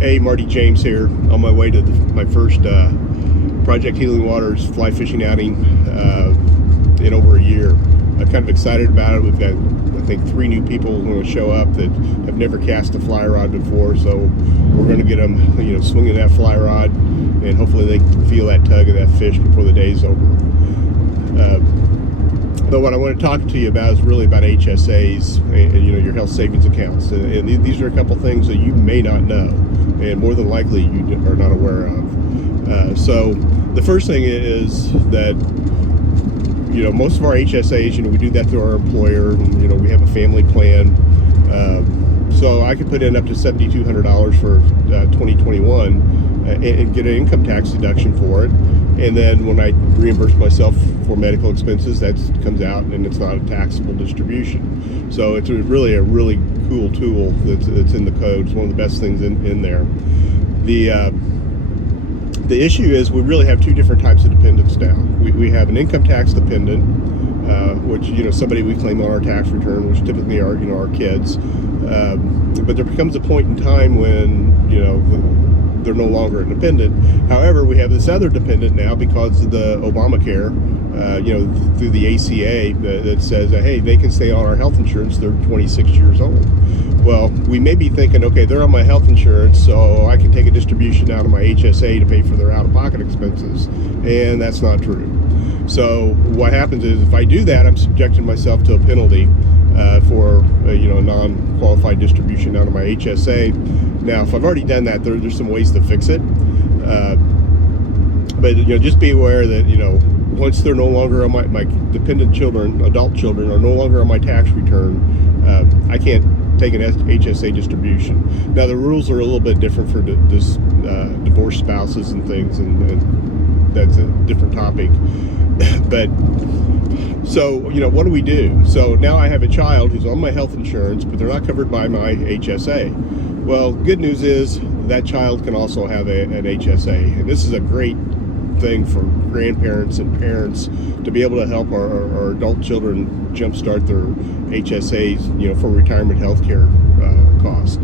Hey, Marty James here, on my way to my first Project Healing Waters fly fishing outing in over a year. I'm kind of excited about it. We've got, I think, 3 new people who are going to show up that have never cast a fly rod before, so we're going to get them, swinging that fly rod, and hopefully they can feel that tug of that fish before the day's over. But what I want to talk to you about is really about HSAs and your health savings accounts. And these are a couple things that you may not know, and more than likely you are not aware of. So the first thing is that most of our HSAs, we do that through our employer. And, we have a family plan. So I could put in up to $7,200 for 2021 and get an income tax deduction for it. And then when I reimburse myself for medical expenses, that comes out and it's not a taxable distribution. So it's really a really cool tool that's in the code. It's one of the best things in there. The issue is we really have 2 different types of dependents now. We have an income tax dependent, which somebody we claim on our tax return, which typically are our kids. But there becomes a point in time when they're no longer a dependent. However, we have this other dependent now because of the Obamacare, through the ACA that says, hey, they can stay on our health insurance. They're 26 years old. Well, we may be thinking, okay, they're on my health insurance, so I can take a distribution out of my HSA to pay for their out-of-pocket expenses, and that's not true. So what happens is, if I do that, I'm subjecting myself to a penalty for a non-qualified distribution out of my HSA. Now, if I've already done that, there's some ways to fix it. But just be aware that once they're no longer on my dependent children, adult children, are no longer on my tax return, I can't take an HSA distribution. Now, the rules are a little bit different for divorced spouses and things, and that's a different topic. But so what do we do? So now I have a child who's on my health insurance, but they're not covered by my HSA. Well, good news is that child can also have an HSA, and this is a great thing for grandparents and parents to be able to help our adult children jumpstart their HSAs, for retirement health care costs.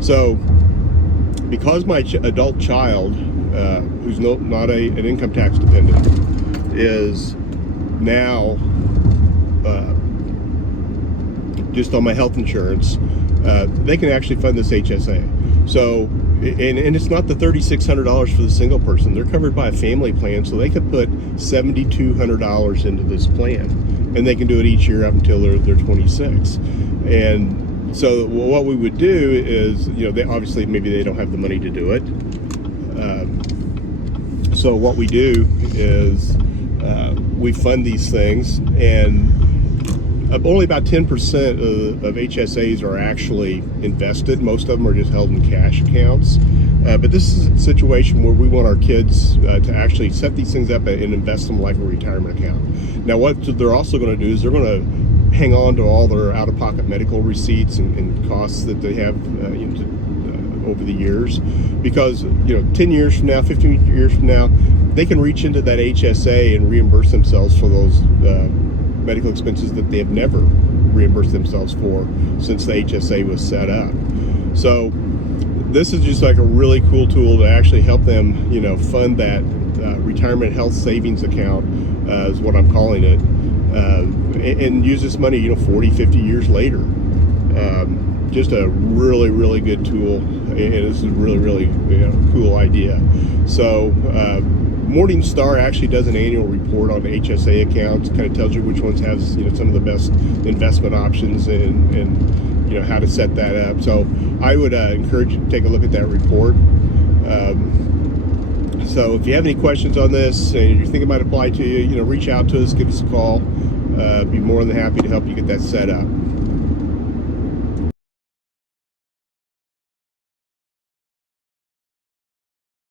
So because my adult child, who's not an income tax dependent, is now just on my health insurance, they can actually fund this HSA. So, and it's not the $3,600 for the single person. They're covered by a family plan, so they could put $7,200 into this plan, and they can do it each year up until they're 26. And so what we would do is, they obviously maybe they don't have the money to do it. So what we do is we fund these things, and only about 10% of HSAs are actually invested. Most of them are just held in cash accounts. But this is a situation where we want our kids to actually set these things up and invest them like a retirement account. Now, what they're also going to do is they're going to hang on to all their out-of-pocket medical receipts and costs that they have over the years, because 10 years from now, 15 years from now, they can reach into that HSA and reimburse themselves for those medical expenses that they have never reimbursed themselves for since the HSA was set up. So this is just like a really cool tool to actually help them, fund that retirement health savings account, is what I'm calling it, and use this money, 40, 50 years later. Just a really, really good tool, and this is a really, really cool idea. So Morningstar actually does an annual report on HSA accounts. Kind of tells you which ones have some of the best investment options and how to set that up. So I would encourage you to take a look at that report. So if you have any questions on this and you think it might apply to you, reach out to us, give us a call. Be more than happy to help you get that set up.